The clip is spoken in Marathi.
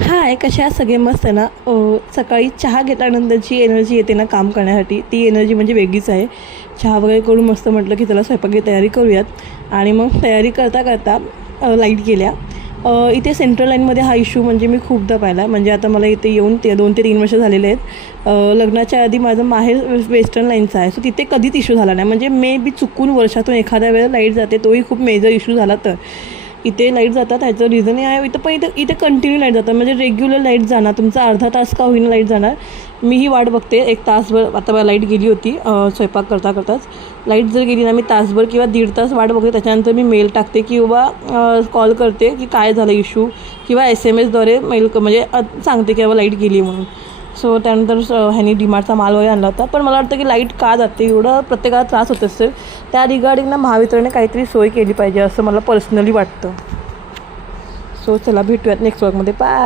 हाय, कशा आहात सगळे? मस्त ना. सकाळी चहा घेतल्यानंतरची एनर्जी येते ना काम करण्यासाठी, ती एनर्जी म्हणजे वेगळीच आहे. चहा वगैरे करून मस्त म्हटलं की चला स्वयंपाकाची तयारी करूयात आणि मग तयारी करता करता लाईट गेल्या. इथे सेंट्रल लाईनमध्ये हा इश्यू म्हणजे मी खूपदा पाहिला. म्हणजे आता मला इथे येऊन 2 ते 3 वर्ष झालेले आहेत. लग्नाच्या आधी माझं माहेर वेस्टर्न लाईनचं आहे, सो तिथे कधीच इश्यू झाला नाही. म्हणजे मे बी चुकून वर्षातून एखाद्या वेळेला लाईट जाते, तोही खूप मेजर इश्यू झाला तर. इथे लाईट जातात ह्याचं रिझन हे आहे. इथं पण इथे कंटिन्यू लाईट जातात, म्हणजे रेग्युलर लाईट जाणार, तुमचा अर्धा तास का होईना लाईट जाणार. मीही वाट बघते 1 तासभर. आता मला लाईट गेली होती स्वयंपाक करता करताच. लाईट जर गेली ना, मी तासभर किंवा 1.5 तास वाट बघते. त्याच्यानंतर मी मेल टाकते किंवा कॉल करते की काय झालं इश्यू, किंवा SMS द्वारे मेल म्हणजे सांगते की बाबा लाईट गेली म्हणून. सो त्यानंतर ह्यानी डीमार्टचा माल वगैरे आणला होता. पण मला वाटतं की लाईट का जाते, एवढं प्रत्येकाला त्रास होत असेल, त्या रिगार्डिंग ना महावितरणाने काहीतरी सोय केली पाहिजे असं मला पर्सनली वाटतं. सो चला भेटूयात नेक्स्ट व्लॉगमध्ये. बाय.